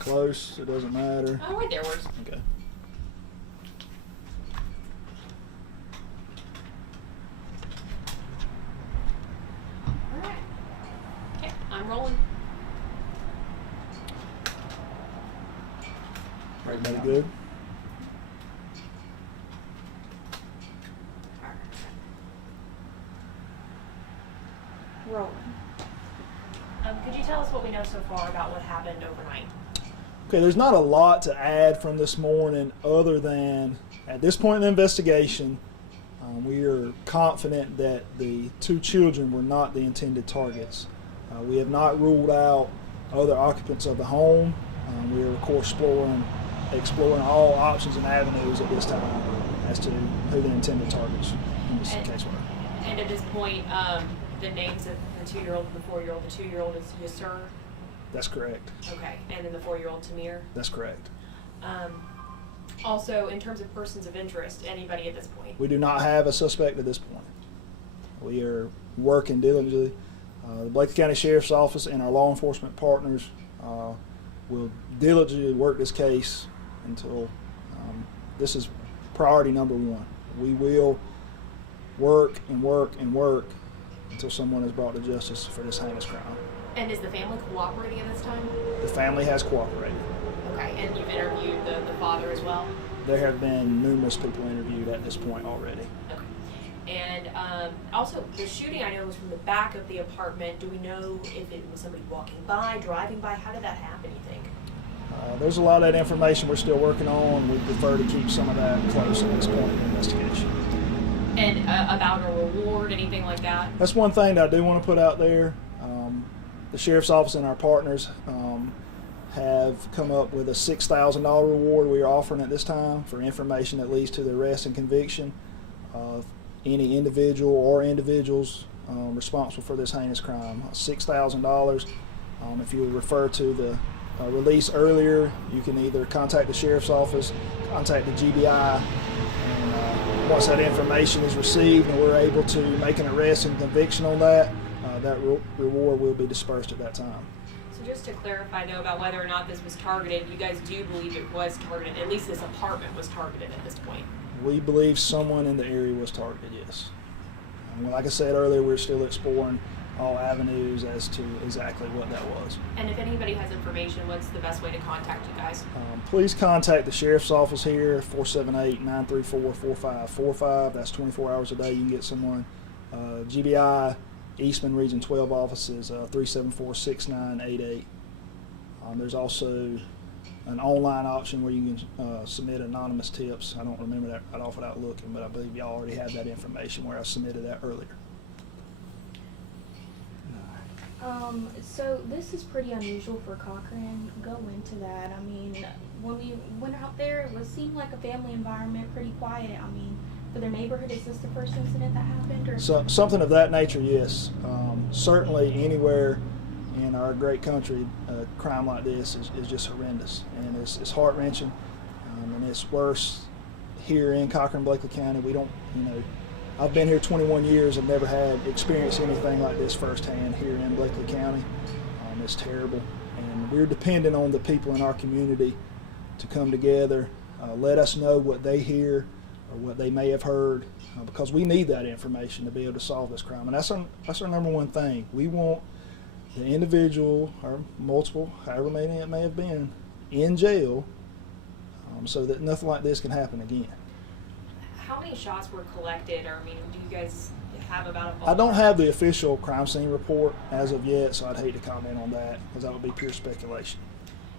Close, it doesn't matter. Oh, right there works. Okay. Alright. Okay, I'm rolling. Everybody good? Rolling. Could you tell us what we know so far about what happened overnight? Okay, there's not a lot to add from this morning other than at this point in the investigation, we are confident that the two children were not the intended targets. We have not ruled out other occupants of the home. We are, of course, exploring all options and avenues at this time as to who the intended targets in this case were. And at this point, the names of the 2-year-old and the 4-year-old. The 2-year-old is Yasir. That's correct. Okay, and then the 4-year-old Tamir. That's correct. Also, in terms of persons of interest, anybody at this point? We do not have a suspect at this point. We are working diligently. The Bleckley County Sheriff's Office and our law enforcement partners will diligently work this case until this is priority number one. We will work and work and work until someone is brought to justice for this heinous crime. And is the family cooperating at this time? The family has cooperated. Okay, and you've interviewed the father as well? There have been numerous people interviewed at this point already. Okay. And also, the shooting I know was from the back of the apartment. Do we know if it was somebody walking by, driving by? How did that happen, you think? There's a lot of that information we're still working on. We prefer to keep some of that close at this point in the investigation. And about a reward, anything like that? That's one thing that I do want to put out there. The Sheriff's Office and our partners have come up with a $6,000 reward we are offering at this time for information that leads to the arrest and conviction of any individual or individuals responsible for this heinous crime. $6,000. If you would refer to the release earlier, you can either contact the Sheriff's Office, contact the GBI, and once that information is received and we're able to make an arrest and conviction on that, that reward will be dispersed at that time. So just to clarify, though, about whether or not this was targeted, you guys do believe it was targeted, at least this apartment was targeted at this point? We believe someone in the area was targeted, yes. And like I said earlier, we're still exploring all avenues as to exactly what that was. And if anybody has information, what's the best way to contact you guys? Please contact the Sheriff's Office here, 478-934-4545. That's 24 hours a day. You can get someone. GBI Eastman Region 12 offices, 374-6988. There's also an online option where you can submit anonymous tips. I don't remember that right off without looking, but I believe you already have that information where I submitted that earlier. So this is pretty unusual for Cochran. Go into that. I mean, when we went out there, it seemed like a family environment, pretty quiet. I mean, for their neighborhood, is this the first incident that happened? Or? So, something of that nature, yes. Certainly anywhere in our great country, crime like this is just horrendous, and it's heart-wrenching, and it's worse here in Cochran, Bleckley County. We don't, I've been here 21 years. I've never had experienced anything like this firsthand here in Bleckley County. It's terrible, and we're dependent on the people in our community to come together, let us know what they hear or what they may have heard, because we need that information to be able to solve this crime. And that's our number one thing. We want the individual, or multiple, however many it may have been, in jail, so that nothing like this can happen again. How many shots were collected, or do you guys have about a ballpark? I don't have the official crime scene report as of yet, so I'd hate to comment on that, because that would be pure speculation.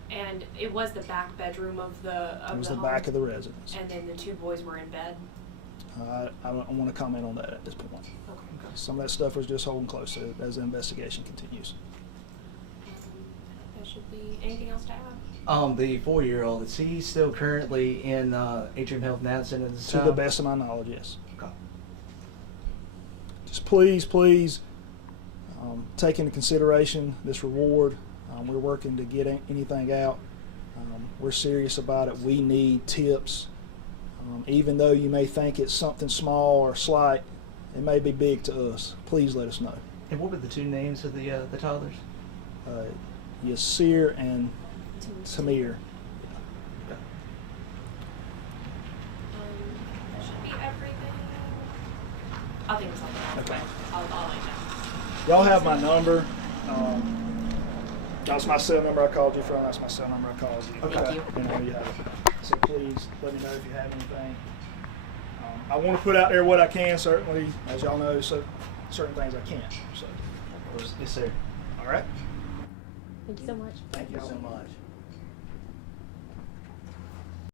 And it was the back bedroom of the It was the home? back of the residence. And then the two boys were in bed? I don't want to comment on that at this point. Okay. Some of that stuff was just holding close as the investigation continues. There should be anything else to add? The 4-year-old, is he still currently in Atrium Health Navicent at this time? To the best of my knowledge, yes. Okay. Just please take into consideration this reward. We're working to get anything out. We're serious about it. We need tips. Even though you may think it's something small or slight, it may be big to us. Please let us know. And what were the two names of the toddlers? Yasir and Tamir. That should be everything. I'll think of something. Okay. I'll let you know. Y'all have my number. That's my cell number I called you from. That's my cell number I called you. Thank you. And there you have it. So please let me know if you have anything. I want to put out there what I can, certainly. As y'all know, so certain things I can't. So, Yes, sir. all right. Thank you so much. Thank you so much.